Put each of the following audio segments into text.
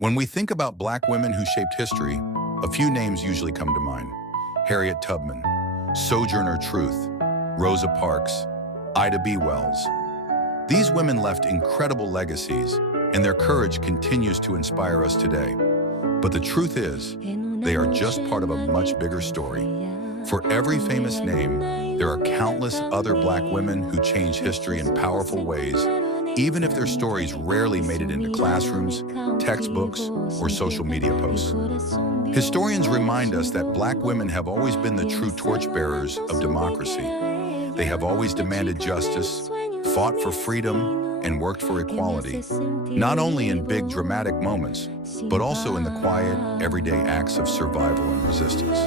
When we think about Black women who shaped history, a few names usually come to mind. Harriet Tubman, Sojourner Truth, Rosa Parks, Ida B. Wells. These women left incredible legacies, and their courage continues to inspire us today. But the truth is, they are just part of a much bigger story. For every famous name, there are countless other Black women who changed history in powerful ways, even if their stories rarely made it into classrooms, textbooks, or social media posts. Historians remind us that Black women have always been the true torchbearers of democracy. They have always demanded justice, fought for freedom, and worked for equality, not only in big dramatic moments, but also in the quiet, everyday acts of survival and resistance.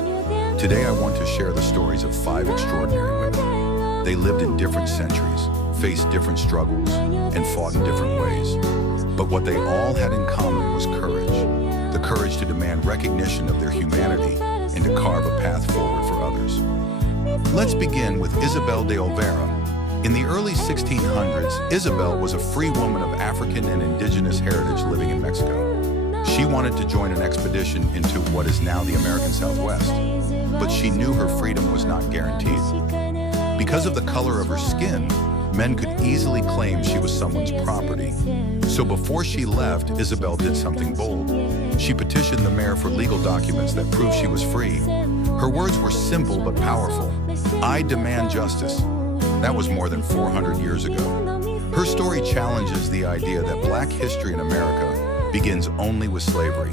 Today I want to share the stories of 5 extraordinary women. They lived in different centuries, faced different struggles, and fought in different ways. But what they all had in common was courage. The courage to demand recognition of their humanity and to carve a path forward for others. Let's begin with Isabel de Oliveira. In the early 1600s, Isabel was a free woman of African and indigenous heritage living in Mexico. She wanted to join an expedition into what is now the American Southwest, but she knew her freedom was not guaranteed. Because of the color of her skin, men could easily claim she was someone's property. So before she left, Isabel did something bold. She petitioned the mayor for legal documents that proved she was free. Her words were simple but powerful. "I demand justice." That was more than 400 years ago. Her story challenges the idea that Black history in America begins only with slavery.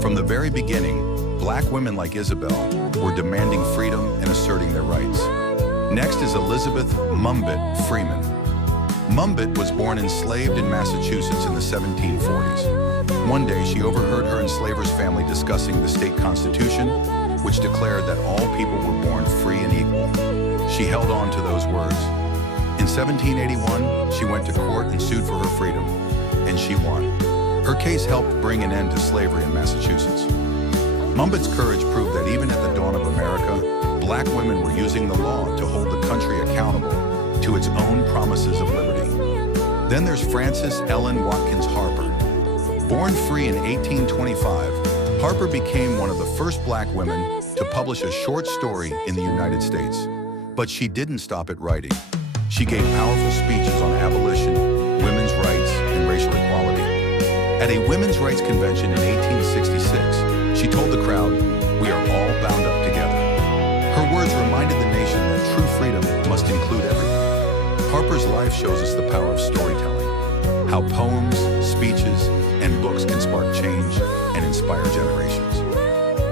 From the very beginning, Black women like Isabel were demanding freedom and asserting their rights. Next is Elizabeth Mumbet Freeman. Mumbet was born enslaved in Massachusetts in the 1740s. One day, she overheard her enslaver's family discussing the state constitution, which declared that all people were born free and equal. She held on to those words. In 1781, she went to court and sued for her freedom, and she won. Her case helped bring an end to slavery in Massachusetts. Mumbet's courage proved that even at the dawn of America, Black women were using the law to hold the country accountable to its own promises of liberty. Then there's Frances Ellen Watkins Harper. Born free in 1825, Harper became one of the first Black women to publish a short story in the United States. But she didn't stop at writing. She gave powerful speeches on abolition, women's rights, and racial equality. At a women's rights convention in 1866, she told the crowd, "We are all bound up together." Her words reminded the nation that true freedom must include everyone. Harper's life shows us the power of storytelling, how poems, speeches, and books can spark change and inspire generations.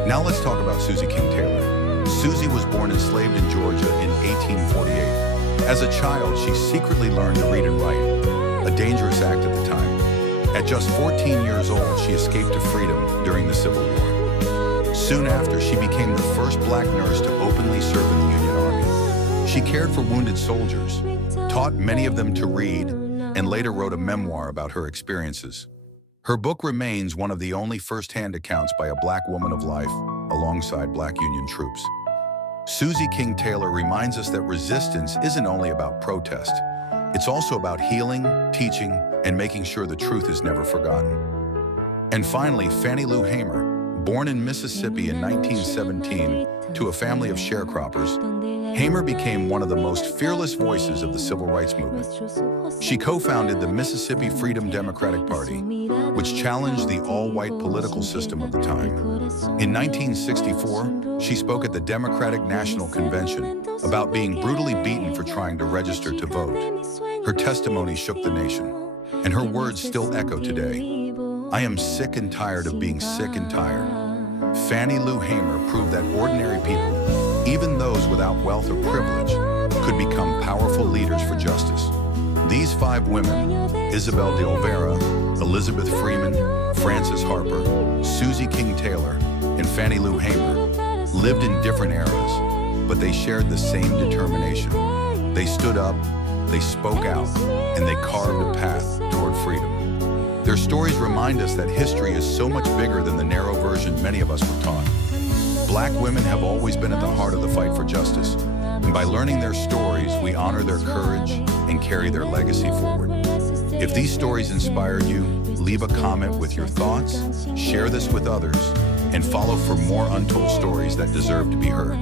Now let's talk about Susie King Taylor. Susie was born enslaved in Georgia in 1848. As a child, she secretly learned to read and write, a dangerous act at the time. At just 14 years old, she escaped to freedom during the Civil War. Soon after, she became the first Black nurse to openly serve in the Union Army. She cared for wounded soldiers, taught many of them to read, and later wrote a memoir about her experiences. Her book remains one of the only first-hand accounts by a Black woman of life alongside Black Union troops. Susie King Taylor reminds us that resistance isn't only about protest. It's also about healing, teaching, and making sure the truth is never forgotten. And finally, Fannie Lou Hamer. Born in Mississippi in 1917 to a family of sharecroppers, Hamer became one of the most fearless voices of the civil rights movement. She co-founded the Mississippi Freedom Democratic Party, which challenged the all-white political system of the time. In 1964, she spoke at the Democratic National Convention about being brutally beaten for trying to register to vote. Her testimony shook the nation, and her words still echo today. "I am sick and tired of being sick and tired." Fannie Lou Hamer proved that ordinary people, even those without wealth or privilege, could become powerful leaders for justice. These 5 women, Isabel de Oliveira, Elizabeth Freeman, Frances Harper, Susie King Taylor, and Fannie Lou Hamer, lived in different eras, but they shared the same determination. They stood up, they spoke out, and they carved a path toward freedom. Their stories remind us that history is so much bigger than the narrow version many of us were taught. Black women have always been at the heart of the fight for justice, and by learning their stories, we honor their courage and carry their legacy forward. If these stories inspired you, Leave a comment with your thoughts, share this with others, and follow for more untold stories that deserve to be heard.